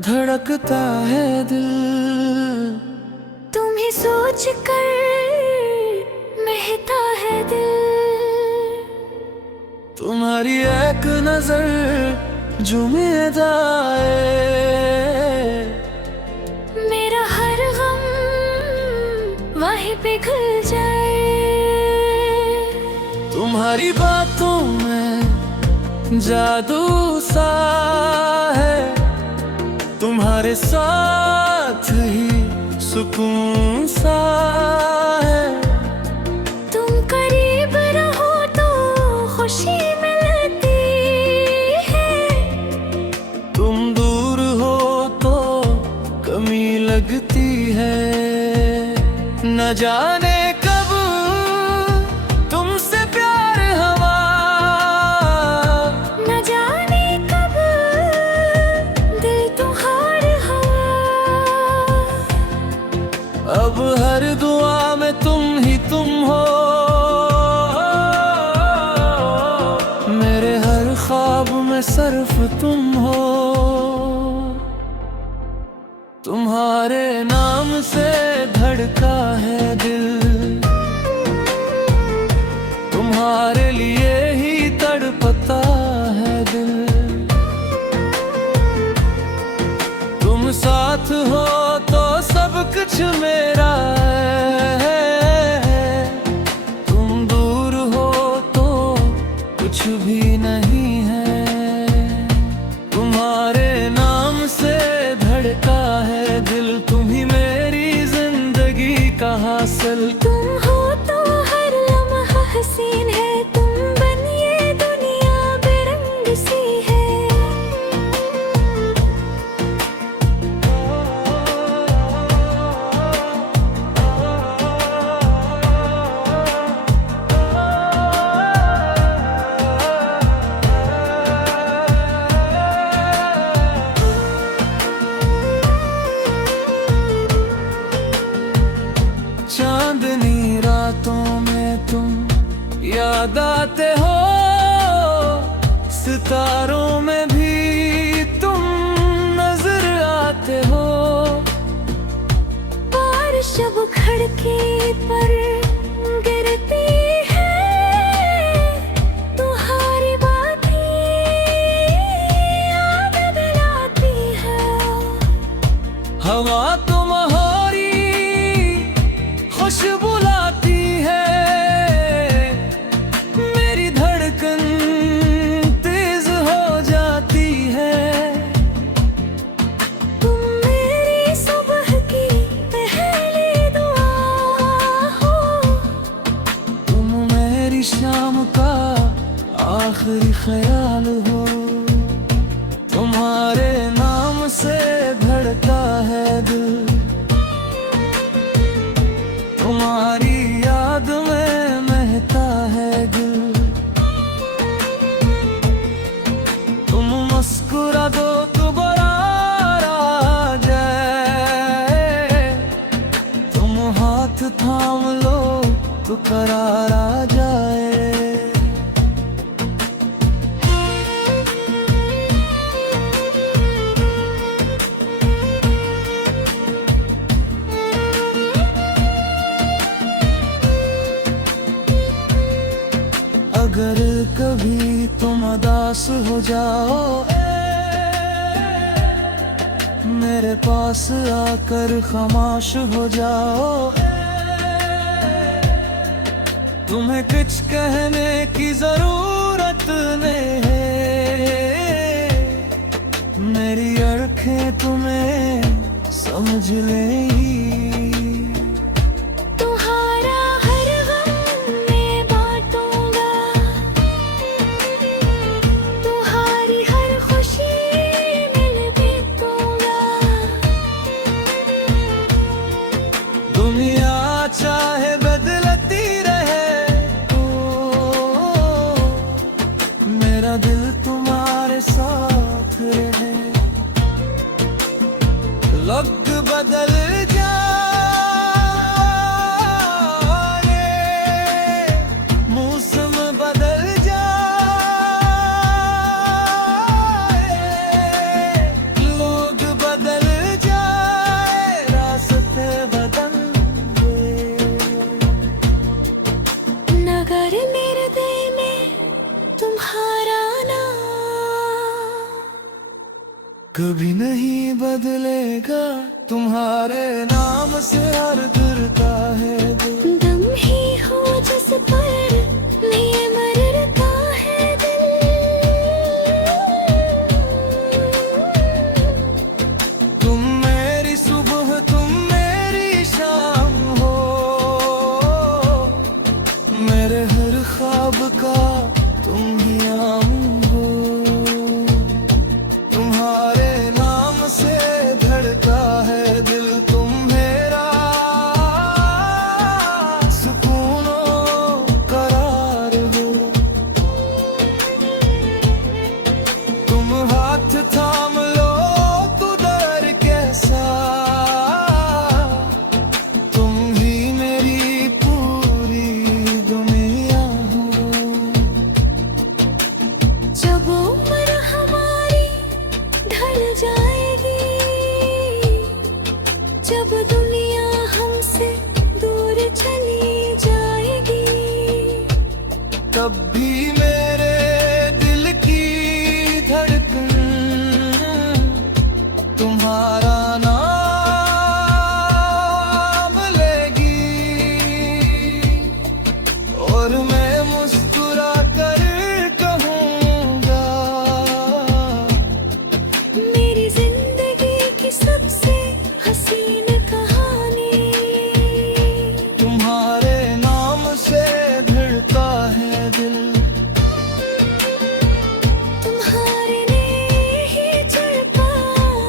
धड़कता है दिल तुम्हें सोच कर महता है दिल। तुम्हारी एक नजर जुमेदाए मेरा हर गम वहीं पिघल जाए। तुम्हारी बातों में जादू सा है, तुम्हारे साथ ही सुकून सा है। तुम करीब रहो तो खुशी मिलती है, तुम दूर हो तो कमी लगती है। न जाने कब तुमसे प्यार हवा, न जाने कब दिल तुम्हार हवा। अब हर दुआ में तुम ही तुम हो, मेरे हर ख्वाब में सिर्फ तुम हो। तुम्हारे नाम से धड़का है दिल, तुम्हारे लिए ही तड़पता है दिल। तुम साथ हो तो सब कुछ मेरा है, तुम दूर हो तो कुछ भी नहीं है। तुम्हारे नाम से धड़का है दिल, तुम ही मेरी जिंदगी का हासिल। तुम हो तो हर लम्हा हसीन है, तुम बन ये दुनिया बेरंग सी है। चांदनी रातों में तुम याद आते हो, सितारों में भी तुम नजर आते हो। बारिश जब खड़की पर गिरती है, तुम्हारी बातें याद दिलाती है। हवा तुम्हारी खुशबू लाती है, मेरी धड़कन तेज हो जाती है। तुम मेरी सुबह की पहली दुआ हो, तुम मेरी शाम का आखिरी ख्याल हो। तुम्हारे नाम से धड़का है दिल, तुम्हारी याद में महता है दिल। तुम मुस्कुरा दो तो बरार आ जाए, तुम हाथ थाम लो तो करार आ जाए। अगर कभी तुम उदास हो जाओ, मेरे पास आकर खामोश हो जाओ। तुम्हें कुछ कहने की जरूरत नहीं है, मेरी आँखें तुम्हें समझ लेंगी। तुम्हारा हर गम मैं बांटूंगा, तुम्हारी हर खुशी मिल बीतूंगा। दुनिया चाहे बदलती रहे, मेरा दिल तुम्हारे साथ रहे। लग बदल कभी नहीं बदलेगा, तुम्हारे नाम से हर करता है दिल। दम ही हो जिस पर नहीं मरता है दिल। तुम मेरी सुबह तुम मेरी शाम हो, मेरे हर ख्वाब का तुम ही आम हो। तुम्हारे नाम से धड़का है दिल, तुम मेरा सुकूनो करार हो। तुम हाथ थाम लो कुदर कैसा, तुम ही मेरी पूरी दुनिया हो। जब उम्र हमारी ढल जाएगी, जब दुनिया हमसे दूर चली जाएगी, तब भी मेरे दिल की धड़कन तुम्हारा नाम लेगी। और मैं मुस्कुरा कर कहूँगा, मेरी जिंदगी की सबसे हसीन कहानी। तुम्हारे नाम से धड़का है दिल, तुम्हारे लिए ही चढ़ता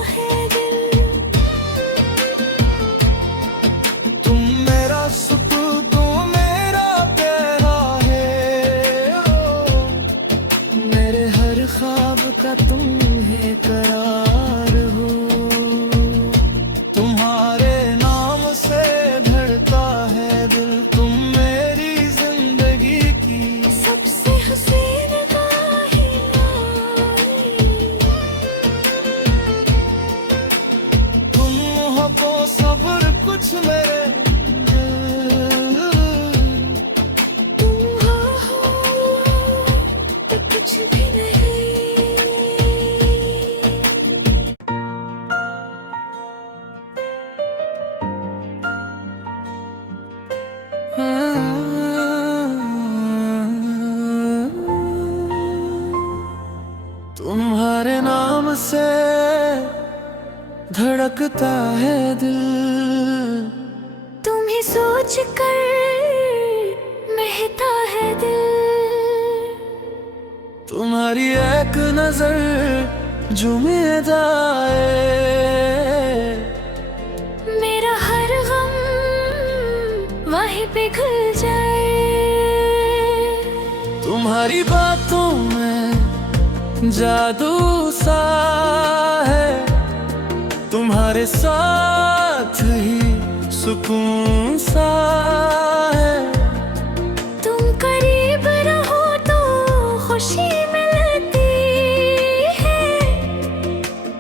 है दिल। तुम मेरा सुख तुम मेरा प्यारा है ओ, मेरे हर ख्वाब का तुम है करार हो। तुम्हारे नाम से धड़का है दिल, तुम मेरी जिंदगी की सबसे हसीन तुम हो तो सब्र कुछ मेरे दिल। तुम हो तो कुछ भी नहीं। तुम्हारे नाम से धड़कता है दिल, तुम ही सोच कर महता है दिल। तुम्हारी एक नजर जुमे जाए, मेरा हर गम वहीं पिघल जाए। तुम्हारी बातों में जादू सा है, तुम्हारे साथ ही सुकून सा है। तुम करीब रहो तो खुशी मिलती है,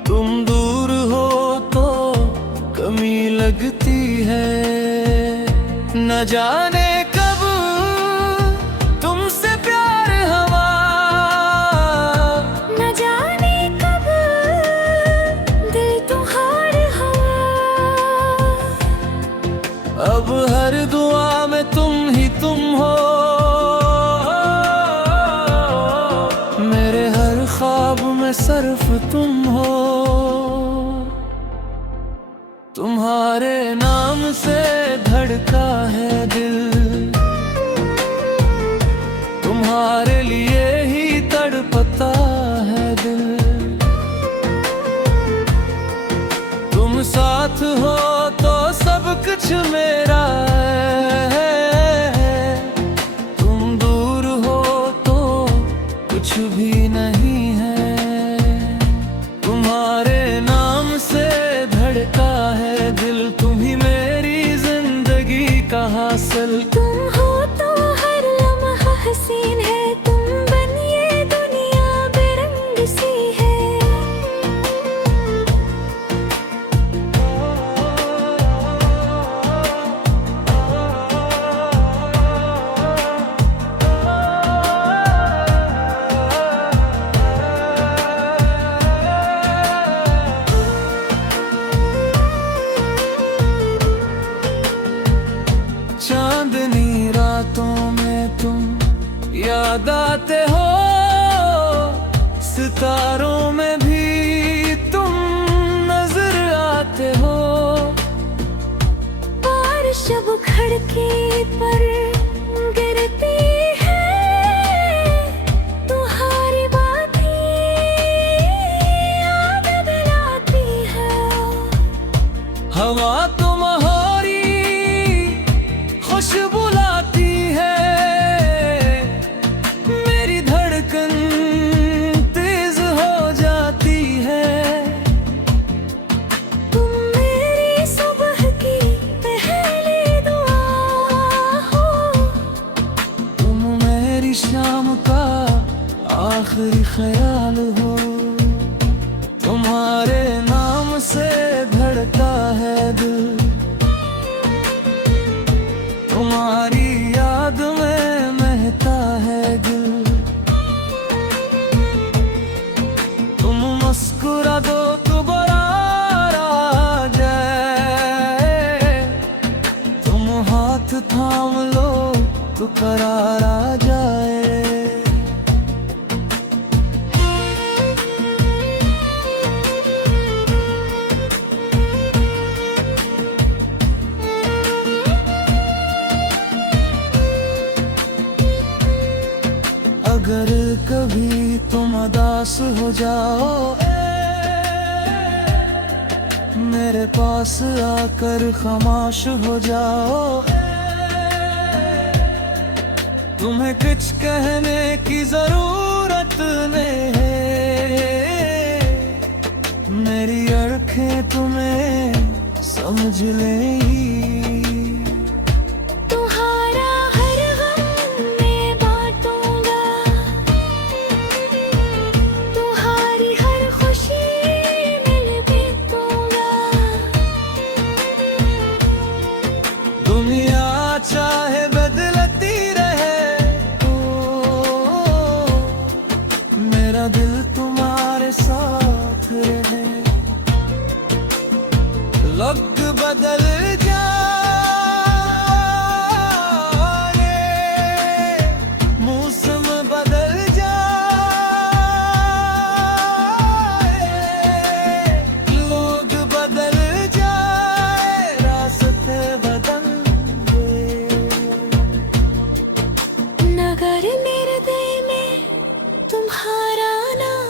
तुम दूर हो तो कमी लगती है। न जाने कब तुमसे प्यार हवा, न जाने कब दिल तुम्हार हवा। अब हर दुआ में तुम ही तुम हो, मेरे हर ख्वाब में सिर्फ तुम हो। तुम्हारे नाम से धड़का है दिल, तुम्हारे लिए ही तड़पता है दिल। तुम साथ हो तो सब कुछ मेरा है, तुम दूर हो तो कुछ भी नहीं है। तुम्हारे नाम से धड़का है दिल, तुम ही मेरी जिंदगी का हासिल। तुम हो तो हर लम्हा हसीन है, तुम बनिए दुनिया बेरंग सी है। हवा तुम्हारी खुशबू लाती है, मेरी धड़कन तेज हो जाती है। तुम मेरी सुबह की पहली दुआ हो, तुम मेरी शाम का आखिरी ख्याल हो। तुम्हारे नाम से धड़का है दिल, तुम्हारी याद में महता है दिल। तुम मुस्कुरा दो तो बरार आ जाए, तुम हाथ थाम लो तो करार आ जाए। अगर कभी तुम उदास हो जाओ, मेरे पास आकर खामोश हो जाओ। तुम्हें कुछ कहने की जरूरत नहीं है, मेरी आँखें तुम्हें समझ लेंगी। तुम्हारा हर गम मैं बांटूंगा, तुम्हारी हर खुशी मिल बीतूंगा। दुनिया चाहे बदलती रहे, मेरा दिल तुम्हारे साथ रहे। लग बदल जाए, मौसम बदल जाए, लोग बदल जाए, रास्ते बदल गए। नगर मेरे दिल में तुम्हारा नाम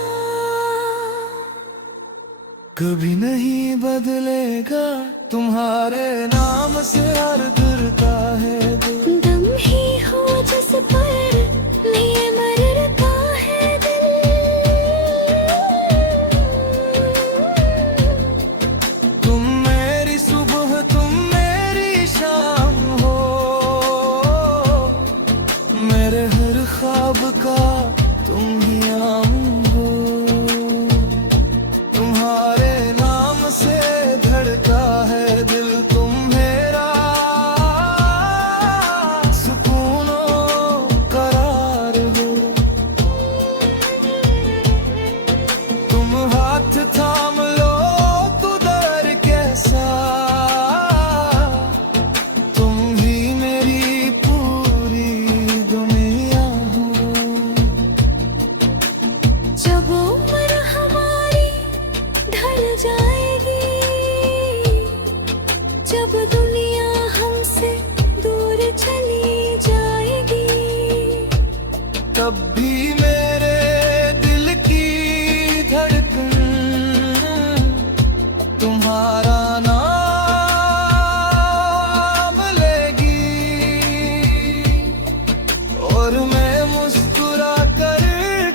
कभी नहीं बदलेगा, तुम्हारे नाम से हर दिल का है दिल। दम ही हो जिस पर नहीं मरता है दिल। तुम मेरी सुबह तुम मेरी शाम हो, मेरे हर ख्वाब का तुम ही आम हो। तुम्हारे नाम से धड़का है दिल, तुम मेरा सुकून करार हो। तुम हाथ थाम लो तो दर कैसा, तुम ही मेरी पूरी दुनिया हो। जब उम्र हमारी ढल जाएगी, जब दुनिया हमसे दूर चली जाएगी, तब भी मेरे दिल की धड़कन तुम्हारा नाम लेगी। और मैं मुस्कुरा कर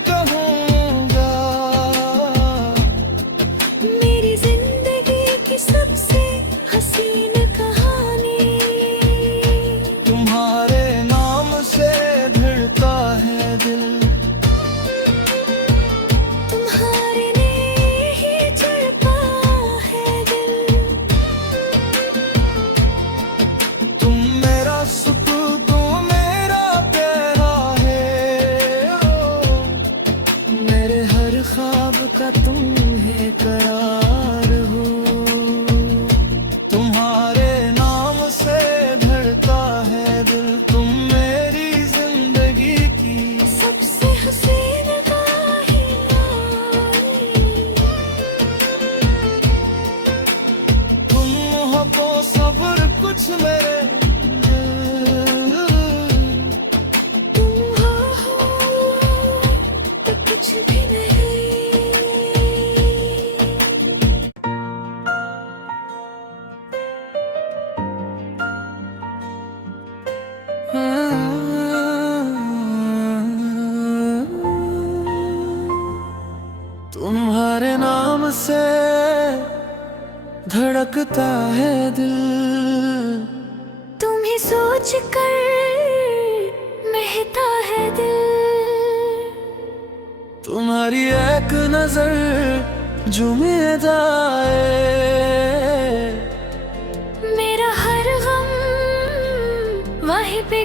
कहूँगा, मेरी जिंदगी की सबसे हसीन कहानी। तुम्हारे नाम से धड़का है दिल, तुम्हारे ने ही चढ़ता है दिल। तुम मेरा सुख तुम मेरा प्यारा है, मेरे हर ख्वाब का तुम है करार हो। तुम्हारे नाम से धड़का है दिल, तुम मेरी जिंदगी की सबसे हसीन वाहियाँ। तुम हो सब्र कुछ मेरे दिल। तुम हो तो कुछ भी नहीं। तुम्हारे नाम से धड़कता है दिल, तुम्हें सोच कर महता है दिल। तुम्हारी एक नजर जुमेदाए, मेरा हर गम वहीं पे